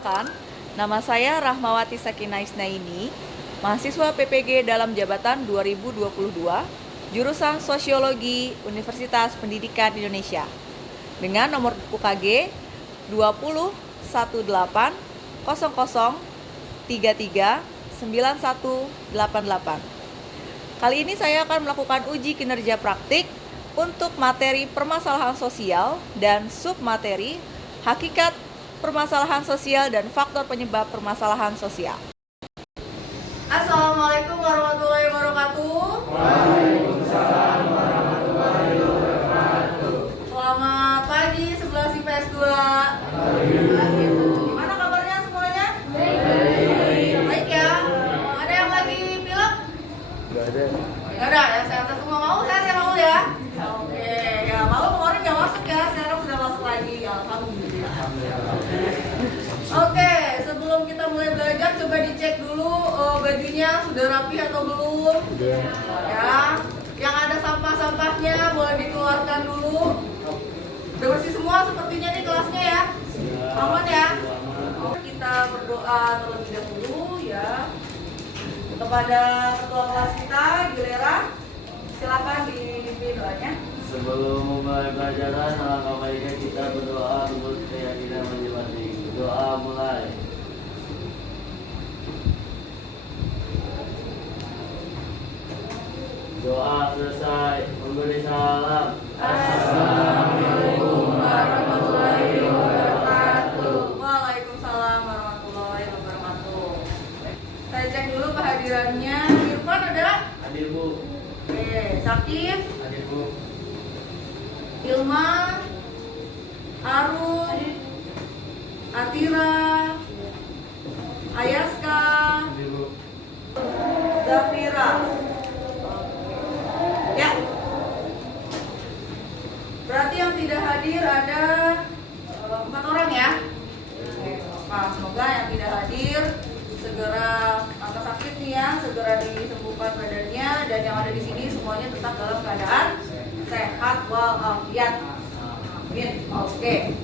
Perkenalkan, nama saya Rahmawati Sakinah Isnaini, mahasiswa PPG dalam jabatan 2022, jurusan Sosiologi Universitas Pendidikan Indonesia, dengan nomor UKG 201800339188. Kali ini saya akan melakukan uji kinerja praktik untuk materi permasalahan sosial dan submateri hakikat permasalahan sosial dan faktor penyebab permasalahan sosial. Assalamualaikum warahmatullahi wabarakatuh. Waalaikumsalam warahmatullahi wabarakatuh. Selamat pagi 11 IPS 2. Gimana kabarnya semuanya? Baik ya. Ada yang lagi pilek? Gak ada. Gak ada ya, sehat semua. Mau sehat ya, mau ya? Oke, ya malu kemarin gak masuk ya, sekarang sudah masuk lagi. Alhamdulillah. Oke, sebelum kita mulai belajar, coba dicek dulu bajunya sudah rapi atau belum. Udah. Ya, yang ada sampah-sampahnya boleh dikeluarkan dulu. Udah bersih semua sepertinya nih kelasnya ya. Aman ya? Kita berdoa terlebih dahulu ya kepada ketua kelas kita, Gilera. Silakan dipimpin doanya. Sebelum memulai pelajaran, alangkah baiknya kita berdoa untuk keyakinan masing-masing. Doa mulai. Doa selesai. Memberi salam. Assalamualaikum warahmatullahi wabarakatuh. Waalaikumsalam warahmatullahi wabarakatuh. Saya cek dulu kehadirannya. Irfan ada? Hadir Bu. Oke, Sakif, Hadir Bu. Ilma, Arum, Atira, Ayaska, Hadir Bu. Zafira. Ya. Berarti yang tidak hadir ada 4 orang ya. Nah, semoga yang tidak hadir segera angkat sakit nih ya, segera disembuhkan badannya, dan yang ada di sini semuanya tetap dalam keadaan sehat walafiat. Amin. Oke.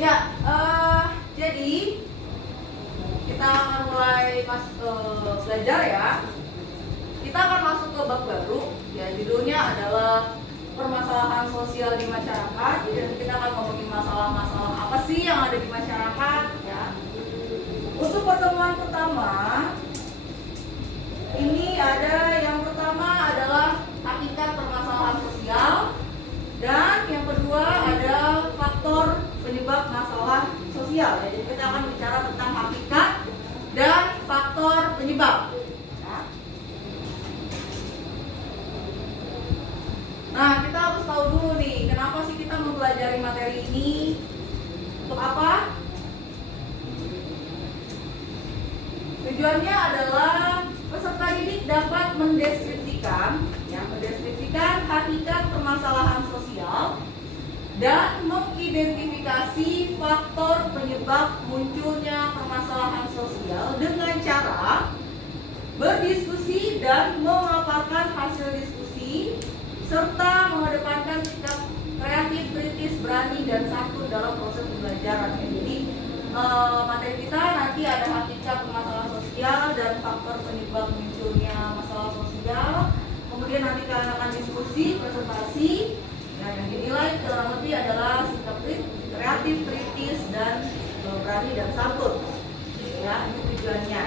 Ya, jadi kita akan mulai belajar ya. Kita akan masuk ke bab baru. Ya, judulnya adalah permasalahan sosial di masyarakat. Jadi nanti kita akan ngomongin masalah-masalah apa sih yang ada di masyarakat ya. Untuk pertemuan pertama, ini ada yang pertama adalah hakikat permasalahan sosial, dan yang kedua ada faktor penyebab masalah sosial. Jadi kita akan bicara tentang hakikat dan faktor penyebab. Ya. Nah, kita harus tahu dulu nih, kenapa sih kita mempelajari materi ini? Untuk apa? Tujuannya adalah peserta didik dapat mendeskripsikan hakikat permasalahan sosial dan mengidentifikasi faktor penyebab munculnya permasalahan sosial dengan cara berdiskusi dan memaparkan hasil diskusi serta mengedepankan sikap kreatif, kritis, berani, dan santun dalam proses pembelajaran. Jadi materi kita nanti ada hakikat permasalahan sosial dan faktor penyebab munculnya masalah sosial. Kemudian nanti kalian akan diskusi, presentasi. Nah, yang dinilai kurang lebih adalah sikap kreatif, kritis, dan berani dan santun. Ya, ini tujuannya.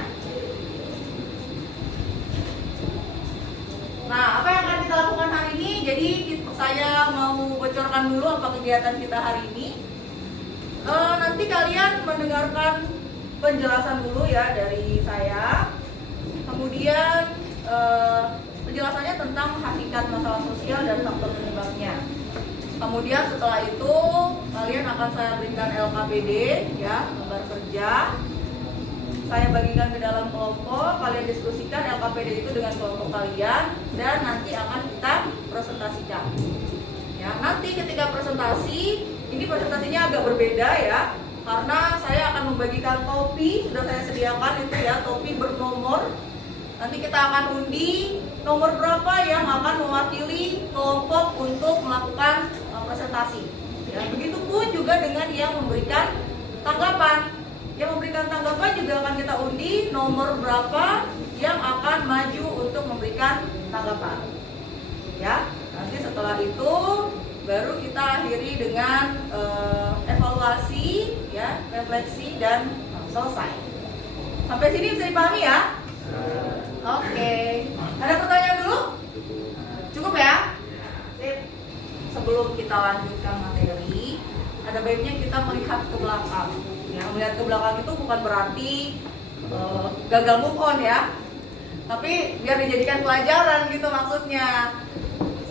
Nah, apa yang akan kita lakukan hari ini? Jadi saya mau bocorkan dulu apa kegiatan kita hari ini. Nanti kalian mendengarkan penjelasan dulu ya dari saya. Kemudian penjelasannya tentang hakikat masalah sosial dan faktor penyebabnya. Kemudian setelah itu kalian akan saya berikan LKPD ya, lembar kerja. Saya bagikan ke dalam kelompok, kalian diskusikan LKPD itu dengan kelompok kalian, dan nanti akan kita presentasikan. Ya, nanti ketika presentasi, ini presentasinya agak berbeda ya, karena saya akan membagikan topi, sudah saya sediakan itu ya, topi bernomor. Nanti kita akan undi nomor berapa yang akan mewakili kelompok untuk melakukan presentasi. Ya, begitupun juga dengan yang memberikan tanggapan. Yang memberikan tanggapan juga akan kita undi nomor berapa yang akan maju untuk memberikan tanggapan. Ya, nanti setelah itu baru kita akhiri dengan evaluasi, ya, refleksi dan selesai. Sampai sini bisa dipahami ya? Oke. Ada pertanyaan dulu? Cukup ya? Sip. Sebelum kita lanjutkan materi, ada baiknya kita melihat ke belakang. Ya, melihat ke belakang itu bukan berarti gagal move on ya, tapi biar dijadikan pelajaran gitu maksudnya.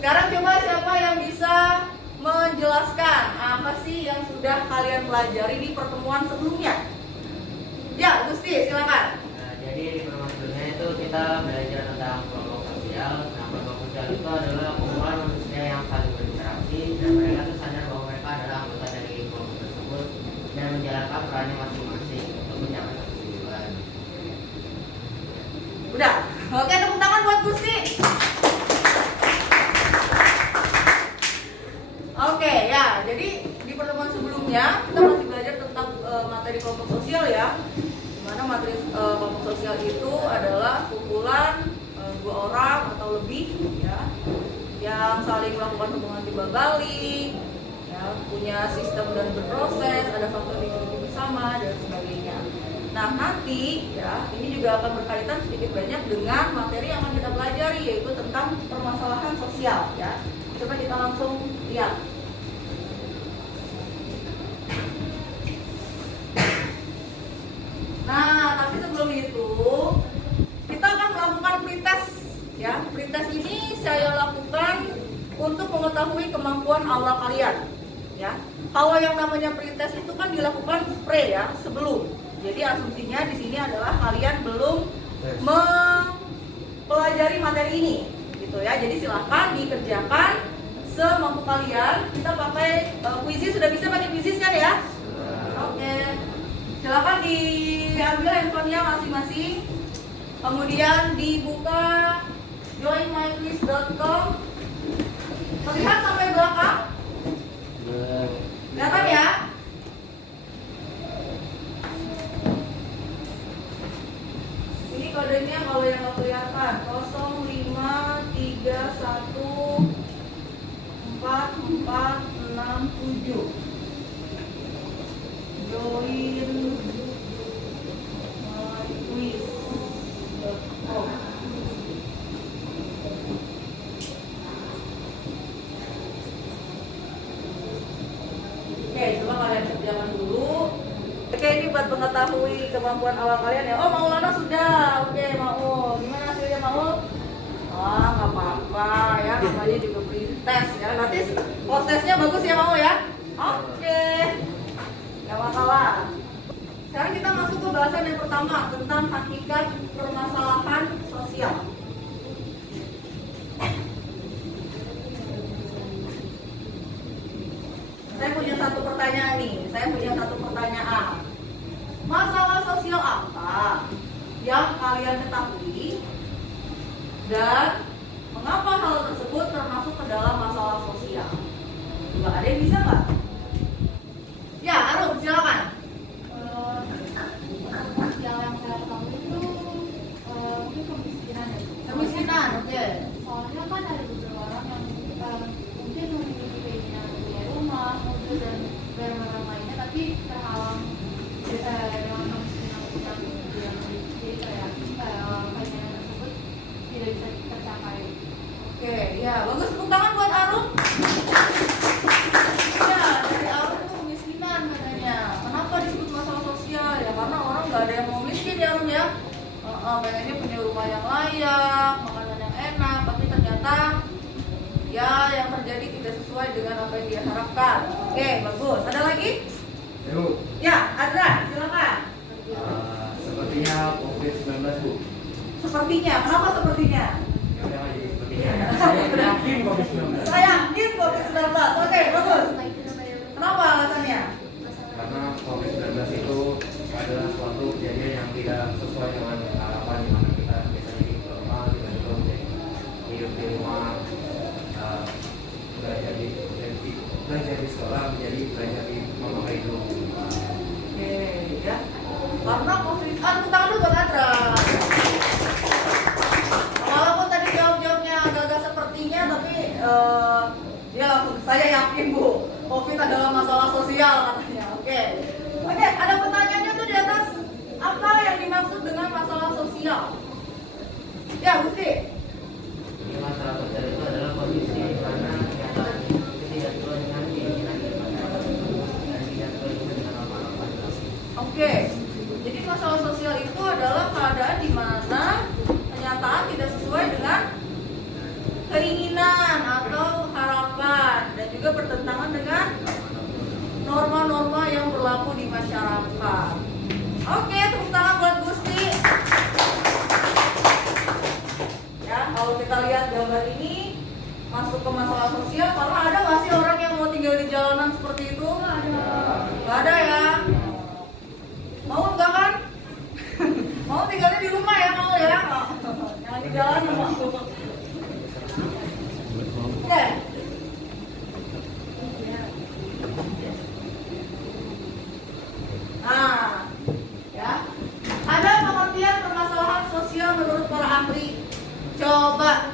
Sekarang coba siapa yang bisa menjelaskan apa sih yang sudah kalian pelajari di pertemuan sebelumnya? Ya, Gusti, silakan. Jadi di pertemuan sebelumnya itu kita belajar tentang kelompok sosial. Nah, kelompok sosial itu adalah kumpulan manusia yang saling berinteraksi dan mereka tuh sadar bahwa mereka adalah anggota dari kelompok tersebut dan menjalankan perannya masing-masing untuk mencapai satu tujuan. Udah. Oke, tepuk tangan buat Gusti. Oke, ya. Jadi di pertemuan sebelumnya kita masih belajar tentang materi kelompok sosial ya. Dimana materi kelompok sosial itu adalah kumpulan dua orang atau lebih ya, yang saling melakukan hubungan timbal balik, ya, punya sistem dan berproses, ada faktor hidup bersama dan sebagainya. Nah, nanti ya ini juga akan berkaitan sedikit banyak dengan materi yang akan kita pelajari, yaitu tentang permasalahan sosial ya. Coba kita langsung lihat. Nah, tapi sebelum itu kita akan melakukan pretest ya. Pretest ini saya lakukan untuk mengetahui kemampuan awal kalian ya. Kalau yang namanya pretest itu kan dilakukan pre ya, sebelum. Jadi asumsinya di sini adalah kalian belum mempelajari materi ini gitu ya. Jadi silahkan dikerjakan semampu kalian. Kita pakai quizzes, sudah bisa pakai quizzes kan ya? Oke. Silakan diambil handphonenya masing-masing. Kemudian dibuka joinmyquiz.com. Terlihat sampai belakang? Kelihatan ya? Ini kodenya kalau yang nggak kelihatan 053144667. joinmyquiz.com. Oke, coba kalian kerjakan dulu. Oke, ini buat mengetahui kemampuan awal kalian ya. Oh, Maulana sudah. Oke, Maul. Gimana hasilnya, Maul? Ah, nggak apa-apa ya. Namanya juga pretest ya. Nanti prosesnya bagus ya, Maul ya. Oke. Nggak masalah. Sekarang kita masuk ke bahasan yang pertama tentang hakikat permasalahan sosial. Saya punya satu pertanyaan nih. Masalah sosial apa yang kalian ketahui dan mengapa hal tersebut termasuk ke dalam masalah sosial? Coba ada yang bisa nggak? Ya, Arum, silakan. Sosial yang saya ketahui itu mungkin kemiskinan ya. Kemiskinan, oke. Soalnya kan ada beberapa orang yang mungkin memiliki keinginan punya rumah, mobil dan barang-barang lainnya, tapi terhalang dengan kemiskinan yang dia miliki. Jadi kayak keinginan tersebut tidak bisa tercapai. Oke, ya, bagus, tepuk tangan buat Arum. Ya, dari Arum itu kemiskinan katanya. Kenapa disebut masalah sosial? Ya karena orang nggak ada yang mau miskin ya, Arum ya. Pengennya punya rumah yang layak, makanan yang enak, tapi ternyata ya yang terjadi tidak sesuai dengan apa yang dia harapkan. Oke, bagus. Ada lagi? Yuk. Ya, Adra, silakan. Sepertinya COVID-19 Bu. Sepertinya, kenapa sepertinya? Ya udah nggak jadi sepertinya. Saya yakin COVID-19. Saya yakin COVID-19. Oke, bagus. Kenapa alasannya? Karena COVID-19 itu adalah suatu kejadian yang tidak sesuai dengan harapan, di mana kita biasanya di rumah, tiba-tiba menjadi hidup di rumah, belajar di sekolah menjadi belajar di rumah hidup. Oke, ya. Karena COVID, tepuk tangan dulu buat Adra. Walaupun tadi jawab-jawabnya agak-agak sepertinya, tapi ya saya yakin Bu, COVID adalah masalah sosial katanya. Oke, ada pertanyaannya tuh di atas. Apa yang dimaksud dengan masalah sosial? Ya, Gusti. Jadi masalah sosial itu adalah kondisi di mana kenyataan itu tidak sesuai dengan keinginan masyarakat dan tidak sesuai dengan norma-norma. Oke, jadi masalah sosial itu adalah keadaan di mana kenyataan tidak sesuai dengan keinginan atau harapan dan juga bertentangan dengan norma-norma yang berlaku di masyarakat. Oke, tepuk tangan buat Gusti. Ya, kalau kita lihat gambar ini masuk ke masalah sosial, karena ada nggak sih orang yang mau tinggal di jalanan seperti itu? Nggak ada ya. Mau enggak kan? Mau tinggalnya di rumah ya, mau ya? Jangan di jalanan mau. Oke. Nah, ya. Ada pengertian permasalahan sosial menurut para ahli. Coba.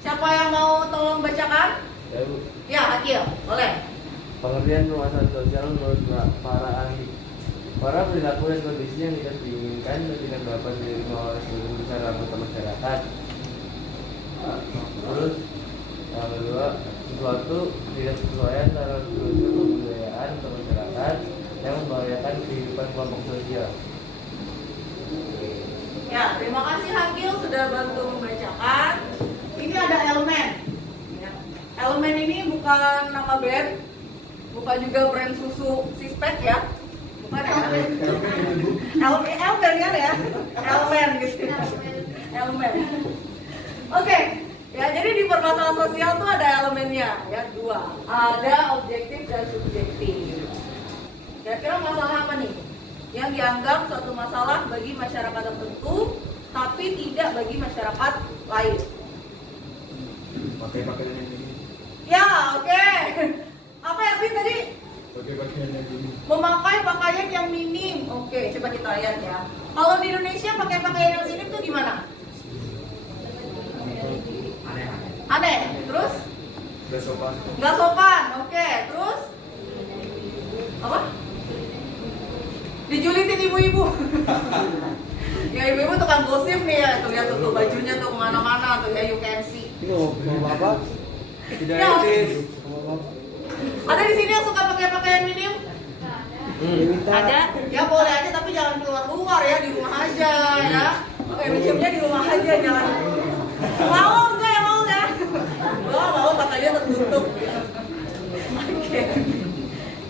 Siapa yang mau tolong bacakan? Ya, Akil, boleh. Pengertian permasalahan sosial menurut para ahli. Para perilaku dan kondisi yang tidak diinginkan dan tidak dapat diterima oleh seluruh besar anggota masyarakat. Terus yang kedua, suatu tidak sesuai antara kultur kebudayaan atau masyarakat yang membahayakan kehidupan kelompok sosial. Ya, terima kasih Hakil sudah bantu membacakan. Ini ada elemen. Ya. Elemen ini bukan nama band, bukan juga brand susu Sispek ya. Bukan ya. Elemen kan ya? Elemen gitu. Elemen. Oke. Ya, jadi di permasalahan sosial tuh ada elemennya, ya, dua. Ada objektif dan subjektif. Kira-kira masalah apa nih? Yang dianggap suatu masalah bagi masyarakat tertentu, tapi tidak bagi masyarakat lain. Pakai pakaian yang ini. Ya, oke. Apa yang tadi? Pakai pakaian yang ini. Memakai pakaian yang minim. Oke, coba kita lihat ya. Kalau di Indonesia pakai pakaian yang minim tuh gimana? Aneh. Terus? Gak sopan. Nggak sopan. Oke, terus? Apa? Dijulitin ibu-ibu. Ya ibu-ibu tukang gosip nih ya. Tuh lihat tuh bajunya tuh kemana-mana tuh ya, you can see. Ini mau apa? Tidak Ya. etis. Ada di sini yang suka pakai pakaian minim? Ada? Ya boleh aja tapi jangan keluar-keluar ya, di rumah aja ya. Oke, minimnya di rumah aja, jangan. Mau enggak ya, mau ya? Mau katanya tertutup. Oke.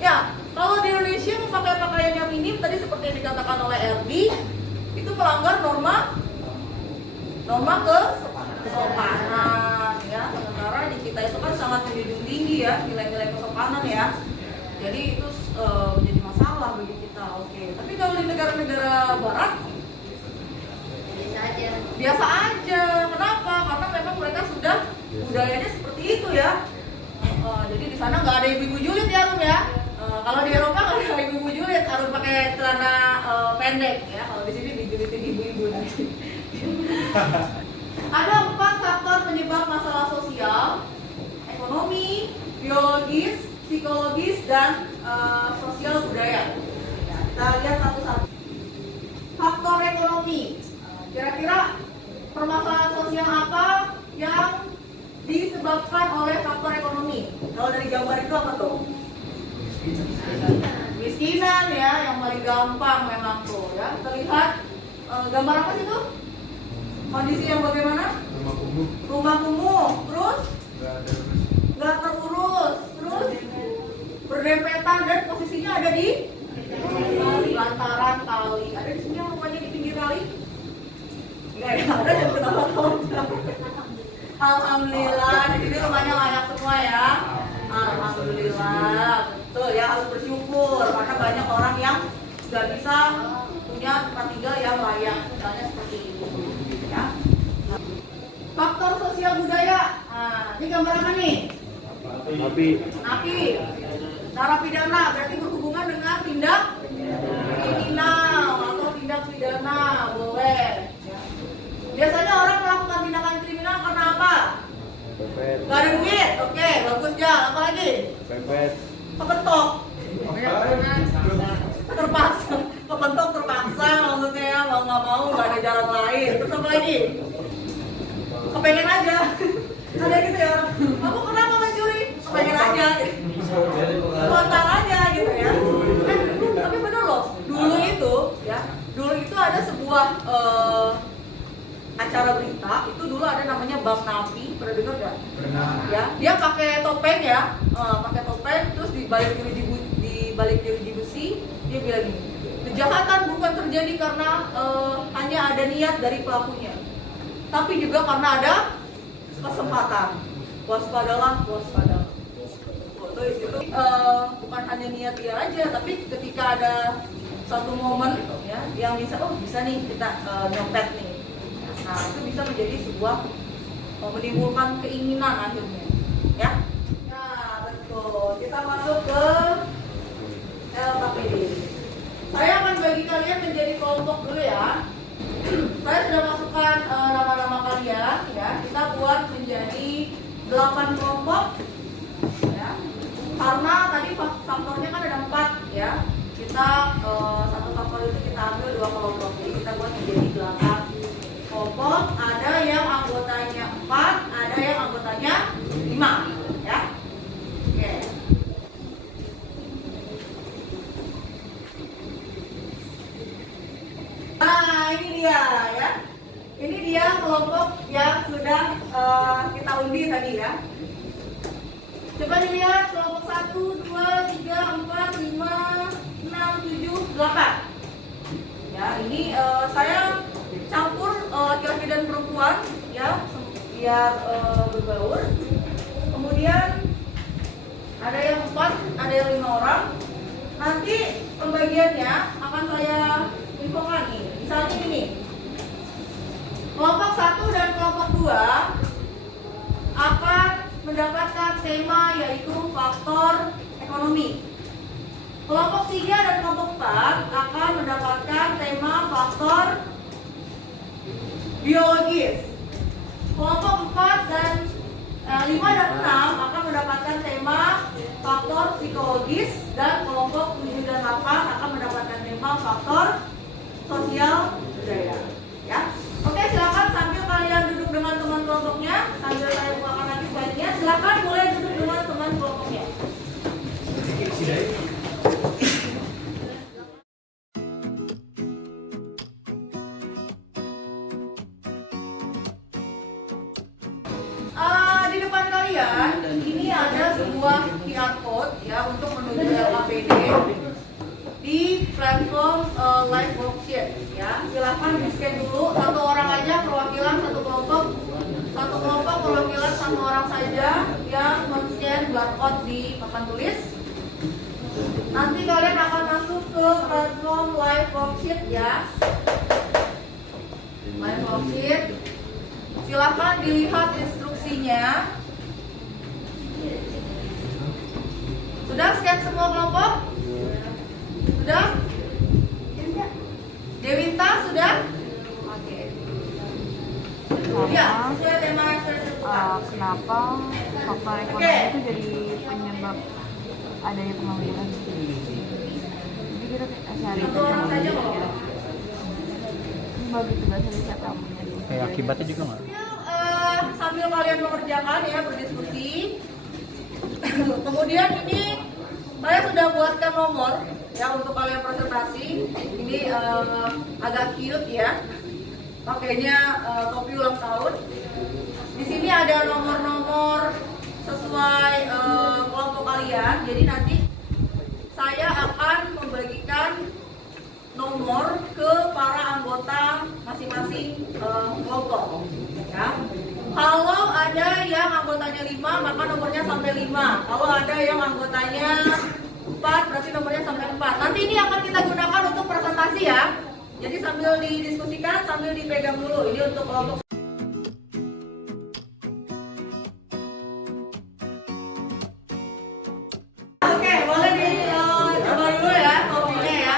Ya, kalau di Indonesia memakai pakaian yang minim tadi seperti yang dikatakan oleh Erdi, itu melanggar norma kesopanan ya. Sementara di kita itu kan sangat menjunjung tinggi ya nilai-nilai kesopanan ya. Jadi itu menjadi masalah bagi kita. Oke. Tapi kalau di negara-negara barat biasa aja. Kenapa? Karena memang mereka sudah budayanya seperti itu ya. Jadi di sana nggak ada ibu-ibu julid ya, Arum ya. Kalau di Eropa nggak ada ibu-ibu julid, Arum pakai celana pendek ya. Kalau di sini dijulitin ibu-ibu nanti. Ada 4 faktor penyebab masalah sosial: ekonomi, biologis, psikologis, dan sosial budaya. Ya, kita lihat satu-satu. Faktor ekonomi. Kira-kira permasalahan sosial apa yang disebabkan oleh faktor ekonomi? Kalau dari gambar itu apa tuh? Miskinan ya, yang paling gampang memang tuh ya. Kita lihat gambar apa sih tuh? Kondisi yang bagaimana? Rumah kumuh. Rumah kumuh, terus Nggak ada terurus, terus berdempetan dan posisinya ada di lantaran kali. Ada di sini yang rumahnya di pinggir kali? Enggak ya, ada yang ketawa-tawa. Alhamdulillah, di sini rumahnya layak semua ya. Alhamdulillah, betul ya, harus bersyukur karena banyak orang yang nggak bisa punya tempat tinggal yang layak, misalnya seperti ini. Ya. Faktor sosial budaya. Nah, ini gambar apa nih? Tapi Napi. Narapidana berarti berhubungan dengan tindak kriminal atau tindak pidana, boleh. Ya. Biasanya orang melakukan tindakan kriminal karena apa? Pepet. Gak ada duit, oke, bagus ya. Apa lagi? Pepet. Kepentok, terpaksa, kepentok terpaksa maksudnya ya, mau nggak mau nggak ada jalan lain. Terus apa lagi? Kepengen aja. Ada gitu ya orang. Kamu kenapa mencuri? Kepengen aja. Spontan aja gitu ya. Tapi bener loh. Dulu itu ada sebuah acara berita. Itu dulu ada namanya Bang Napi. Pernah dengar nggak? Pernah. Ya, dia pakai topeng ya, pakai topeng, terus di balik jeruji besi, dia bilang gini, kejahatan bukan terjadi karena hanya ada niat dari pelakunya, tapi juga karena ada kesempatan. Waspadalah, waspadalah. Itu bukan hanya niat dia aja, tapi ketika ada satu momen ya yang bisa, oh bisa nih kita nyopet nih. Nah itu bisa menjadi sebuah menimbulkan keinginan akhirnya, ya. Nah betul. Kita masuk ke LKPD. Saya akan bagi kalian menjadi kelompok dulu ya. Saya sudah masukkan nama-nama kalian ya. Kita buat menjadi 8 kelompok ya. Karena tadi faktornya kan ada 4 ya. Kita satu faktor itu kita ambil 2 kelompok. Jadi kita buat menjadi 8 kelompok. Ada yang anggotanya 4, ada yang anggotanya 5 ya. Oke. Nah, ini dia ya. Ini dia kelompok yang sudah kita undi tadi ya. Coba dilihat kelompok 1, 2, 3, 4, 5, 6, 7, 8. Ya, ini saya campur laki-laki dan perempuan ya, biar berbaur. Kemudian ada yang 4, ada yang 5 orang. Nanti pembagiannya akan saya infokan nih. Misalnya ini, kelompok 1 dan kelompok 2 akan mendapatkan tema yaitu faktor ekonomi. Kelompok 3 dan kelompok 4 akan mendapatkan tema faktor biologis. Kelompok 4 dan 5 dan 6 akan mendapatkan tema faktor psikologis, dan kelompok 7 dan 8 akan mendapatkan tema faktor sosial budaya. Ya. Oke, silakan sambil kalian duduk dengan teman kelompoknya, sambil saya bukakan lagi slide-nya. Silakan mulai duduk dengan teman kelompoknya. Di depan kalian ini ada sebuah QR code ya untuk menuju LKPD di platform live worksheet ya. Silakan di-scan dulu, satu orang aja perwakilan satu kelompok perwakilan satu orang saja yang men-scan barcode di papan tulis. Nanti kalian akan masuk ke platform live worksheet ya. Live worksheet. Silakan dilihat instruksinya. Sudah scan semua kelompok? Sudah? Dewinta sudah? Oke. Ya, sesuai tema yang sudah ditentukan. Kenapa faktor ekonomi Oke. itu jadi penyebab adanya pengangguran? Jadi kita cari Satu orang saja kalau mau. ini bagi tugas dari siapa yang menjadi Kayak akibatnya juga nggak? Sambil kalian mengerjakan ya, berdiskusi. Kemudian ini saya sudah buatkan nomor ya untuk kalian presentasi. Ini agak cute ya. Pakainya topi ulang tahun. Di sini ada nomor-nomor sesuai kelompok kalian. Jadi nanti saya akan membagikan nomor ke para anggota masing-masing kelompok. Ya. Kalau ada yang anggotanya 5, maka nomornya sampai 5. Kalau ada yang anggotanya 4, berarti nomornya sampai 4. Nanti ini akan kita gunakan untuk presentasi ya. Jadi sambil didiskusikan, sambil dipegang dulu. Ini untuk kelompok. Oke, boleh dicoba dulu ya topinya ya.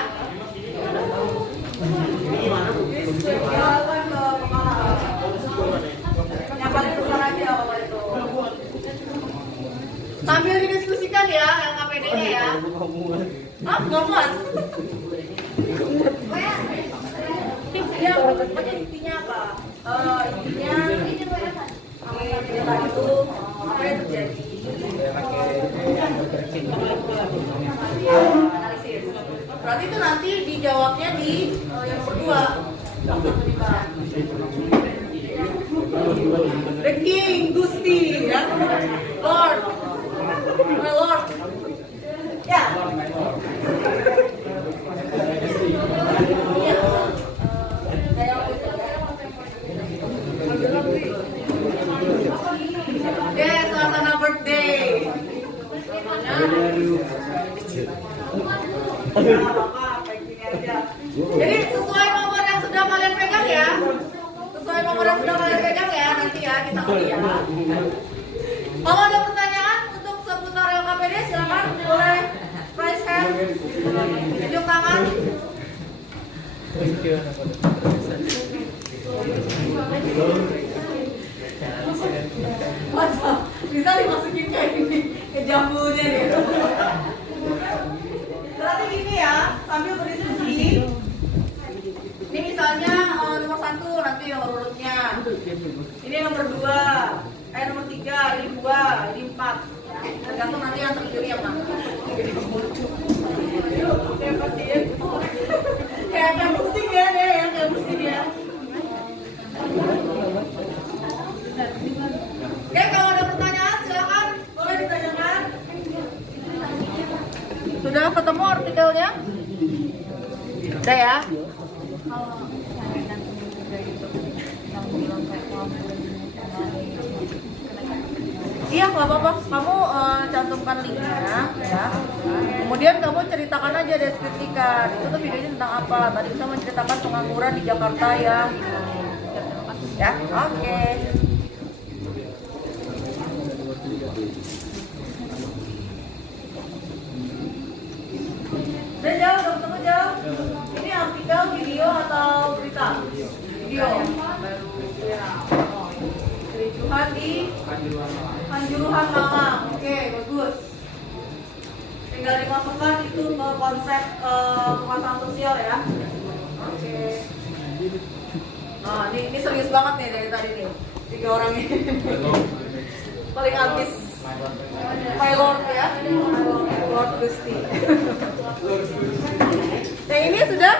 Sambil didiskusikan ya LKPD-nya ya. Hah? Nggak muat? Ya, pokoknya intinya apa? Intinya ini tadi itu apa yang terjadi? Analisis. Berarti itu nanti dijawabnya di yang kedua. The King, Gusti, ya, Lord, my Lord, ya. Ya, suasana birthday. Jadi sesuai nomor yang sudah kalian pegang ya. Sesuai nomor yang sudah kalian pegang ya, nanti ya kita kuliah. Kalau ada pertanyaan untuk seputar LKPD silakan boleh raise hand, tunjuk tangan. Masa bisa dimasukin kayak gini ke jambunya nih. Berarti gini ya, sambil berdiskusi. Ini misalnya nomor 1 nanti nomor urutnya. Ini nomor 2, nomor 3, ini 2, ini 4. Tergantung nanti yang terpilih yang mana. Kayak pastiin. Kayak pusing ya deh, kayak pusing ya. Oke, kalau ada pertanyaan silakan boleh ditanyakan. Sudah ketemu artikelnya? Udah ya? Iya, nggak apa-apa. Kamu cantumkan linknya, ya. Kemudian kamu ceritakan aja, deskripsikan. Itu tuh videonya tentang apa? Tadi kita menceritakan pengangguran di Jakarta ya. Ya, oke. Udah jauh, udah ketemu jauh. Ini artikel, video atau berita? Video. Kericuhan di Kanjuruhan Malang. Oke, bagus. Tinggal dimasukkan itu ke konsep pemasaran sosial ya. Oke. Nah, ini serius banget nih dari tadi nih. 3 orang ini. Paling habis. My Lord ya. Lord Gusti. Yang ini sudah?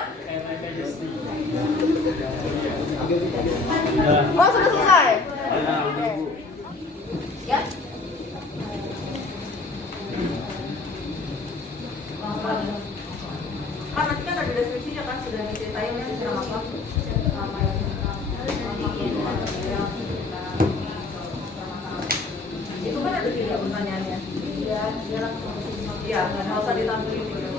Oh, sudah selesai? Oke. Ya? Kan nanti kan ada deskripsinya kan, sudah diceritain ya tentang apa? Itu kan ada 3 pertanyaannya. Iya, nggak usah ditampilin video.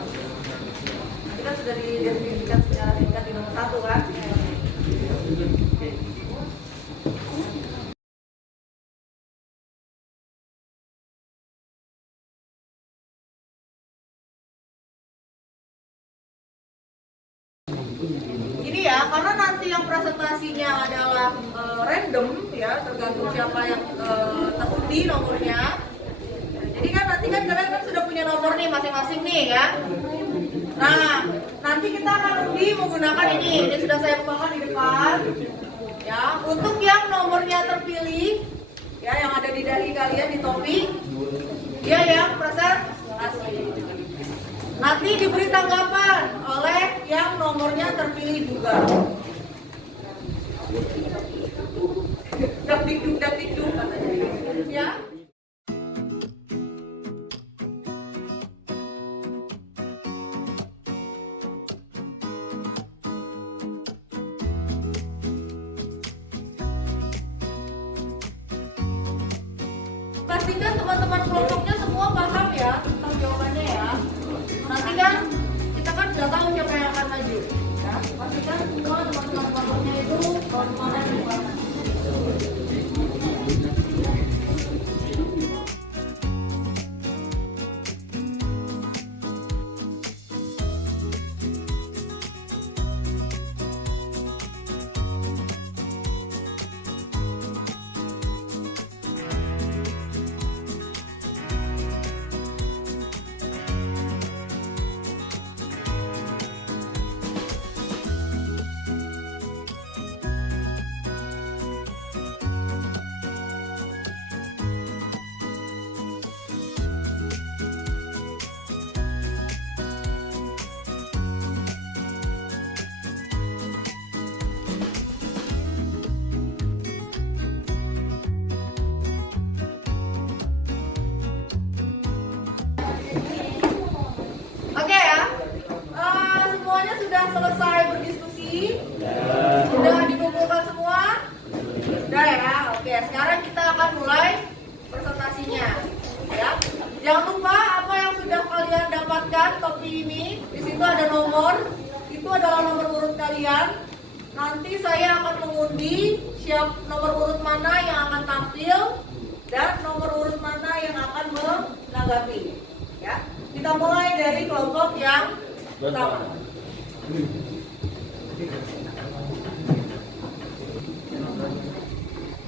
Nanti kan sudah dideskripsikan secara singkat di nomor 1 kan? Ini ya, karena nanti yang presentasinya adalah random ya, tergantung siapa yang terundi nomornya. Jadi kan nanti kan kalian kan sudah punya nomor nih masing-masing nih ya. Nah, nanti kita akan undi menggunakan ini sudah saya bukakan di depan. Ya, untuk yang nomornya terpilih, ya yang ada di dahi kalian di topi, dia yang presentasi. Nanti diberi tanggapan oleh yang nomornya terpilih juga. Dakdikduk katanya. Ya. Pastikan teman-teman kelompoknya semua paham ya tentang jawabannya ya. Nanti kan kita kan nggak tahu siapa yang akan maju. Ya, pastikan semua teman-teman kelompoknya itu mana yang paham. selesai berdiskusi? Sudah dikumpulkan semua? Sudah ya. Oke, sekarang kita akan mulai presentasinya. Ya. Jangan lupa apa yang sudah kalian dapatkan topi ini. Di situ ada nomor. Itu adalah nomor urut kalian. Nanti saya akan mengundi nomor urut mana yang akan tampil dan nomor urut mana yang akan menanggapi. Ya. Kita mulai dari kelompok yang pertama.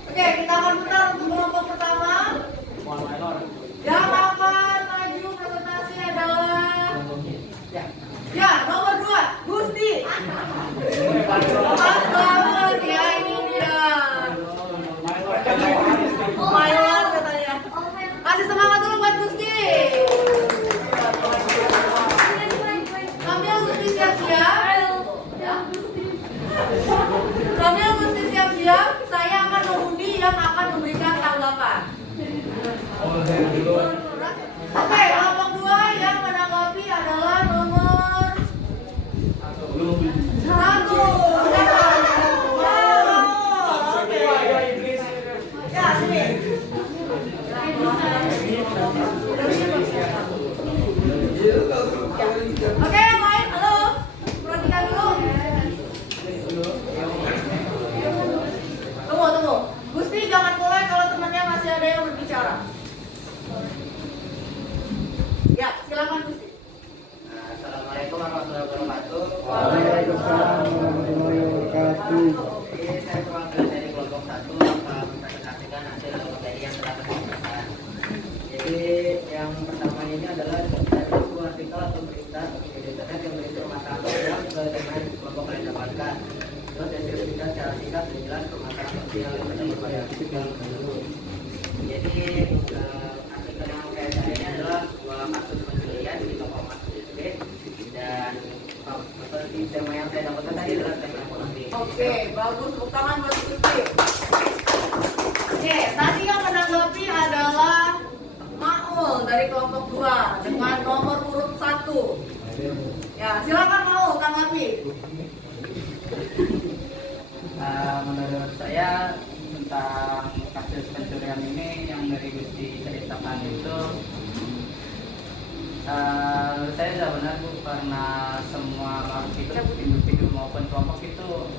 Oke, kita akan putar untuk kelompok pertama. Yang akan maju presentasi adalah nomor 2, Gusti. Pas banget ya, ini dia. Lumayan katanya. Kasih semangat dulu buat Gusti. Kamil Gusti siap-siap. Kamil Gusti siap-siap. Saya akan mengundi yang akan memberikan tanggapan. Oke, kelompok 2 yang menanggapi adalah nomor 1. Ya, sini. Oke, yang lain, halo. Perhatikan dulu. Tunggu. Gusti jangan mulai kalau temannya masih ada yang berbicara. Ya, silakan Gusti. Assalamualaikum warahmatullahi wabarakatuh. Waalaikumsalam warahmatullahi wabarakatuh. Ini saya perwakilan dari kelompok 1 akan mempresentasikan hasil materi yang telah disampaikan. Jadi yang pertama ini adalah dari sebuah artikel atau berita di internet yang berisi permasalahan sosial sebagai tema yang kelompok lain dapatkan. Terus deskripsikan secara singkat dan jelas permasalahan sosial yang terjadi pada artikel tersebut. Jadi artikel yang saya cari ini adalah sebuah kasus pencurian di toko emas USB dan seperti tema yang saya dapatkan tadi adalah tema ekonomi. Oke, bagus. Tepuk tangan buat Gusti. Oke, tadi yang menanggapi adalah Maul dari kelompok 2 dengan nomor urut 1. Ya, silakan Maul tanggapi. Menurut saya tentang kasus pencurian ini yang dari Gusti ceritakan itu menurut saya tidak benar Bu, karena semua makhluk itu individu maupun kelompok itu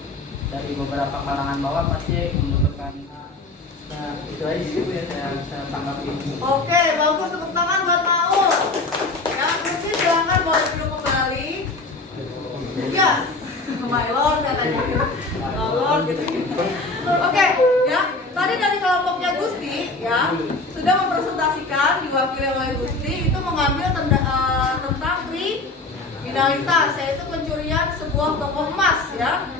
dari beberapa kalangan bawah pasti membutuhkan. Nah itu aja sih Bu yang saya tanggapi. Oke, bagus. Tepuk tangan buat Maul. Ya, Gusti silakan boleh duduk kembali. Ya, my lord katanya. Lord gitu. Oke, ya. Tadi dari kelompoknya Gusti ya sudah mempresentasikan diwakili oleh Gusti itu mengambil tentang kriminalitas, yaitu pencurian sebuah toko emas ya.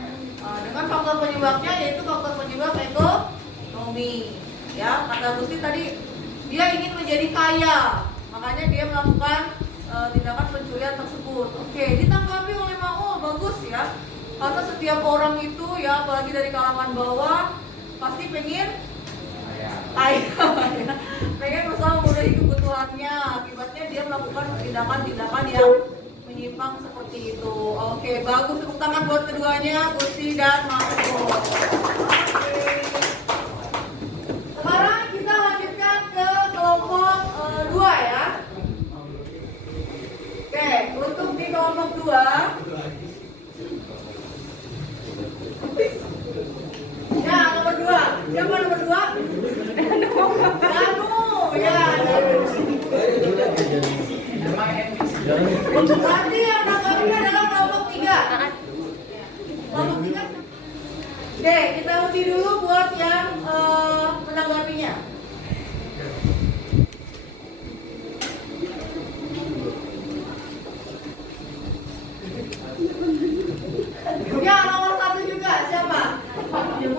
Dengan faktor penyebabnya yaitu faktor penyebab ekonomi. Ya, kata Gusti tadi dia ingin menjadi kaya, makanya dia melakukan tindakan pencurian tersebut. Oke, ditanggapi oleh Maul, bagus ya. Karena setiap orang itu ya, apalagi dari kalangan bawah, pasti pengen kaya, pengen berusaha memenuhi kebutuhannya. Akibatnya dia melakukan tindakan-tindakan yang menyimpang seperti itu. Oke, bagus. Tepuk tangan buat keduanya, Gusti dan Maul. Sekarang kita lanjutkan ke kelompok 2 ya. Oke, untuk di kelompok 2 ya, nomor 2. Siapa nomor 2? Danu. Ya, Danu. Nanti yang nanggapnya adalah kelompok 3. Kelompok 3. Oke, kita uji dulu buat yang menanggapinya. Ya, nomor 1 juga. Siapa? Mobil.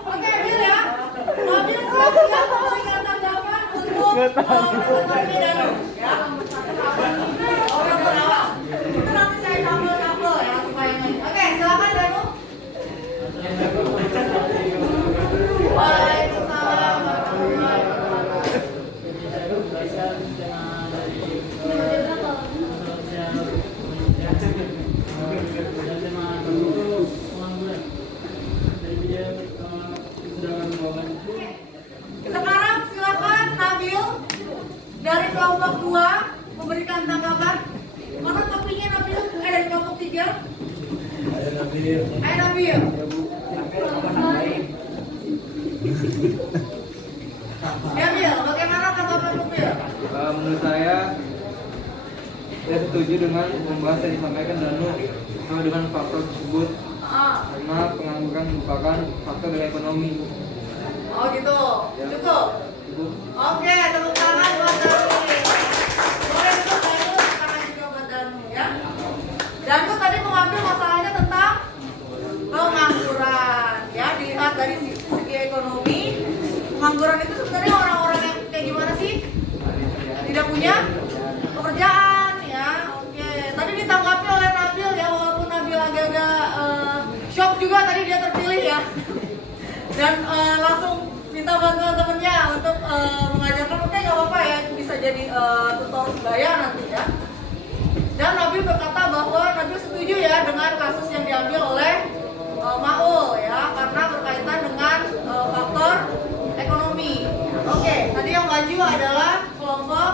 Oke, Bil ya. Mobil siap-siap memberikan tanggapan untuk presentasi Danu. Ya. Oke, berawal. Itu nanti saya sambel ya supaya ini. Oke, silakan Danu. Waalaikumsalam warahmatullahi wabarakatuh. kelompok 2 memberikan tanggapan. Mana topinya Nabil? Dari kelompok 3. Ada Nabil. Ayo Nabil. Nabil, bagaimana tanggapan Nabil? Menurut saya setuju dengan pembahasan yang disampaikan Danu sama dengan faktor tersebut karena pengangguran merupakan faktor dari ekonomi. Oh gitu, Ya. cukup. Cukup. Oke, tepuk tangan buat Danu. Boleh dulu Danu, tepuk tangan juga buat Danu ya. Danu tadi mengambil masalahnya tentang pengangguran ya. Dilihat dari segi ekonomi, pengangguran itu sebenarnya orang-orang yang kayak gimana sih? Tidak punya pekerjaan ya. Oke, tadi ditanggapi oleh Nabil ya, walaupun Nabil agak-agak shock juga tadi dia terpilih ya. Dan langsung minta bantuan temennya untuk mengajarkan. Oke, nggak apa-apa ya, itu bisa jadi tutor sebaya nanti ya. Dan Nabil berkata bahwa Nabil setuju ya dengan kasus yang diambil oleh Maul ya, karena berkaitan dengan faktor ekonomi. Oke, tadi yang maju adalah kelompok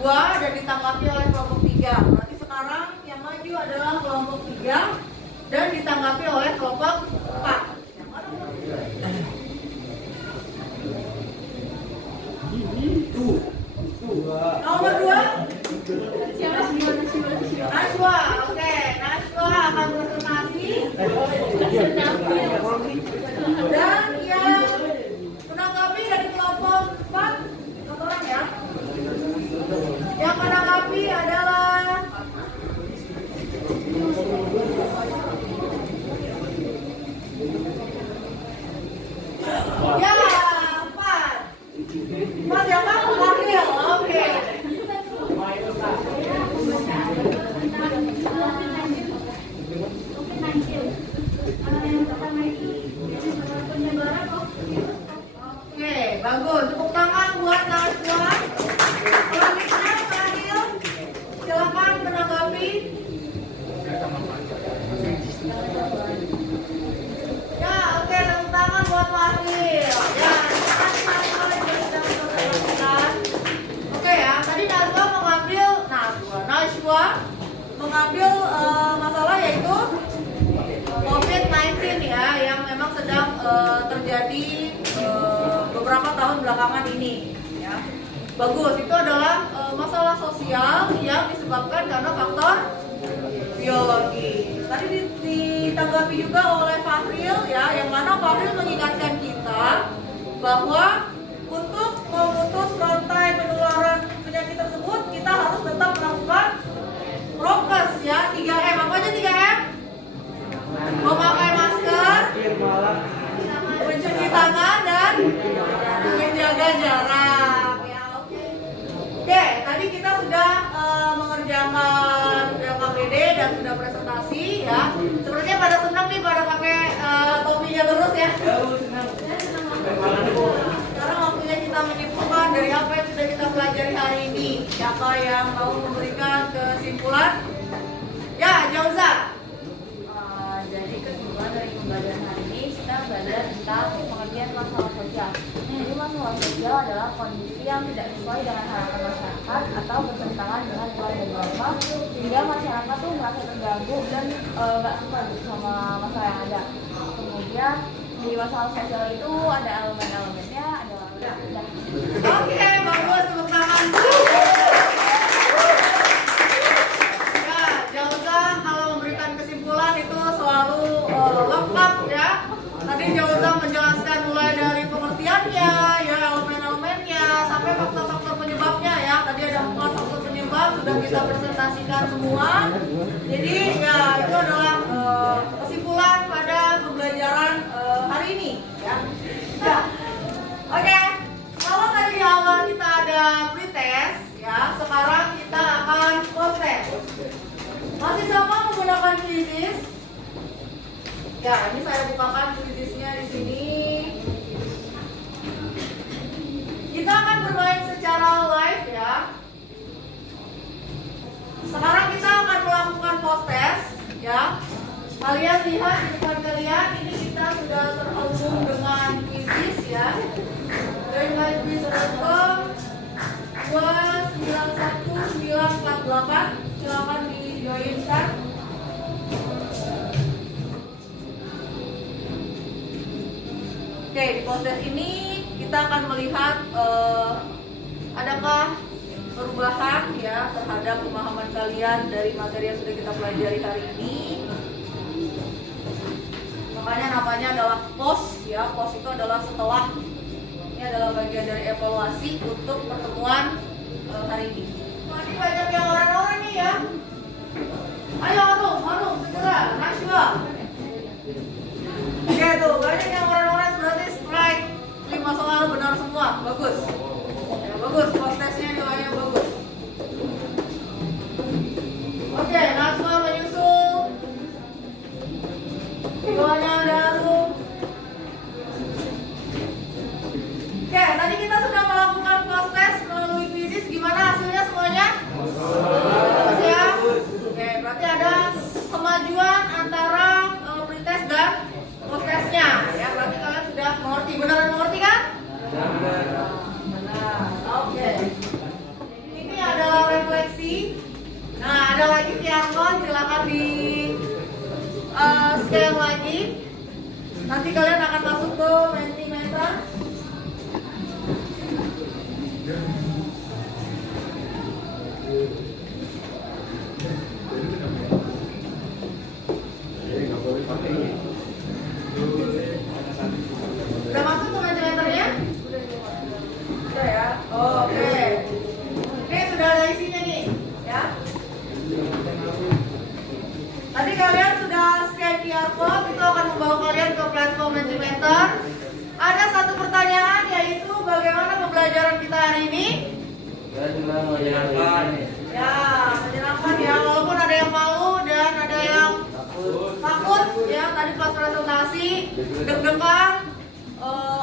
2 dan ditanggapi oleh kelompok 3. Berarti sekarang yang maju adalah kelompok 3 dan ditanggapi oleh kelompok 4. Nomor 2 Najwa. Oke, Najwa akan presentasi. Dan yang menanggapi dari kelompok 4 satu orang ya. Yang menanggapi adalah ya 4. Mas siapa? Wakil. Oke. Oke, bagus. Tepuk tangan buat Najwa. Selanjutnya Fadil, silakan menanggapi. Ya, oke, tepuk tangan buat Fadil. Ya, terima kasih Najwa yang sudah memperkenalkan. Oke ya, tadi Najwa mengambil masalah yaitu COVID-19 ya, yang memang sedang terjadi beberapa tahun belakangan ini ya. Bagus, itu adalah masalah sosial yang disebabkan karena faktor biologi. Tadi ditanggapi juga oleh Fahril ya, yang mana Fahril mengingatkan kita bahwa untuk memutus rantai penularan penyakit tersebut kita harus tetap melakukan prokes ya, 3M. Apa aja 3M? Memakai masker, mencuci tangan, dan menjaga jarak ya. Oke, tadi kita sudah mengerjakan LKPD dan sudah presentasi ya. Sepertinya pada senang nih, pada pakai topinya terus ya. Sekarang waktunya kita menyimpulkan dari apa yang sudah kita pelajari hari ini. Siapa yang mau memberikan kesimpulan? Ya, Jauza. Jadi kesimpulan dari pembelajaran hari ini kita belajar tentang pengertian masalah sosial. Jadi masalah sosial adalah kondisi yang tidak sesuai dengan harapan masyarakat atau bertentangan dengan nilai dan norma, sehingga masyarakat tuh merasa terganggu dan nggak suka sama masalah yang ada. Kemudian di masalah sosial itu ada elemen-elemennya, ada Oke, bagus, tepuk tangan. Ya, Jauza kalau memberikan kesimpulan itu selalu lengkap ya. Tadi Jauza menjelaskan mulai dari pengertiannya, ya elemen-elemennya, sampai faktor-faktor penyebabnya ya. Tadi ada 4 faktor penyebab sudah kita presentasikan semua. Jadi ya itu adalah kesimpulan pada pembelajaran hari ini ya. Nah, oke. Kalau tadi di awal kita ada pretest ya, sekarang kita akan post-test. Masih sama menggunakan quizzes. Ya, ini saya bukakan quizzesnya di sini. Kita akan bermain secara live ya. Sekarang kita akan melakukan post-test ya. Kalian lihat di depan kalian, ini kita sudah terhubung dengan quizzes ya. Dari quiz.com 299 tulisan. Oke, di proses ini kita akan melihat adakah perubahan ya terhadap pemahaman kalian dari materi yang sudah kita pelajari hari ini. Makanya namanya adalah pos ya. Pos itu adalah setelah. Ini adalah bagian dari evaluasi untuk pertemuan hari ini. Wah, ini banyak yang orang-orang nih ya. Ayo Anum, segera, Nashwa. Oke tuh, banyak yang orang-orang berarti strike 5 soal benar semua, bagus. Ya, bagus, pos tesnya nilainya bagus. Oke, Nashwa menyusul. Doanya ada Anum. Oke, tadi kita sudah melakukan pos tes melalui quizzes. Gimana hasilnya semuanya? Bagus ya. Oke, berarti ada kemajuan antara pretest dan pos tesnya. Ya, berarti kalian sudah mengerti. Beneran mengerti kan? Benar. Oke. Ini adalah refleksi. Nah, ada lagi QR code. Silakan di scan lagi. Nanti kalian akan masuk ke Mentimeter. Udah masuk ke Mentimeternya? Sudah ya? Oh, oke. Ini sudah ada isinya nih, ya. Tadi kalian sudah scan QR code, itu akan membawa kalian ke platform Mentimeter. Ada satu pertanyaan, yaitu bagaimana pembelajaran kita hari ini? Ya, menyenangkan ya, walaupun ada yang malu dan ada yang takut ya. Tadi pas presentasi deg-degan,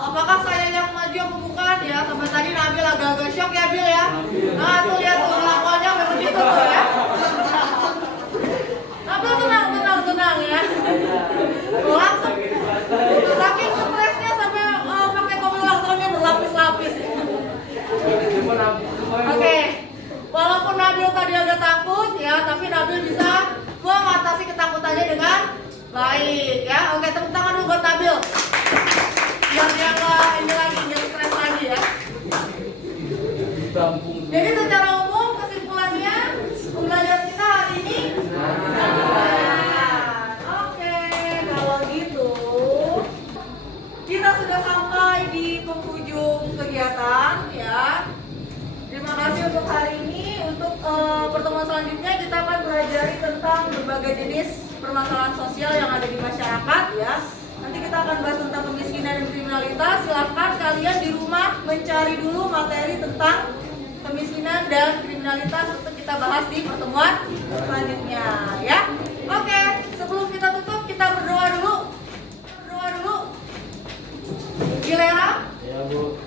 apakah saya yang maju yang bukan ya. Sampai tadi Nabil agak-agak shock ya Bil ya. Nah tuh lihat tuh kelakuannya begitu tuh ya. Nabil tenang ya. Langsung saking stresnya sampai pakai mobil langsungnya berlapis-lapis. Oke. Walaupun Nabil tadi agak takut ya, tapi Nabil bisa mengatasi ketakutannya dengan baik ya. Oke, tepuk tangan dulu buat Nabil. Biar dia nggak ini lagi jadi stres lagi ya. Jadi secara umum kesimpulannya pembelajaran kita hari ini. Oke, kalau gitu kita sudah sampai di penghujung kegiatan ya. Terima kasih untuk hari ini. Untuk pertemuan selanjutnya kita akan belajar tentang berbagai jenis permasalahan sosial yang ada di masyarakat ya. Nanti kita akan bahas tentang kemiskinan dan kriminalitas. Silahkan kalian di rumah mencari dulu materi tentang kemiskinan dan kriminalitas untuk kita bahas di pertemuan selanjutnya ya. Oke, sebelum kita tutup kita berdoa dulu. Gilera? Ya Bu.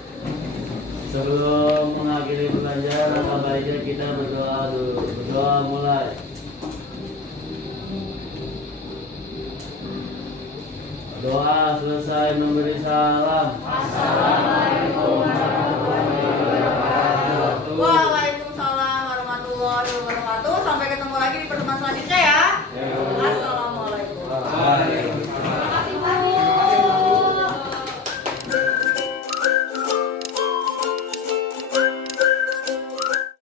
Sebelum mengakhiri pelajaran, apa baiknya kita berdoa dulu. Berdoa mulai. Doa selesai memberi salam. Assalamualaikum.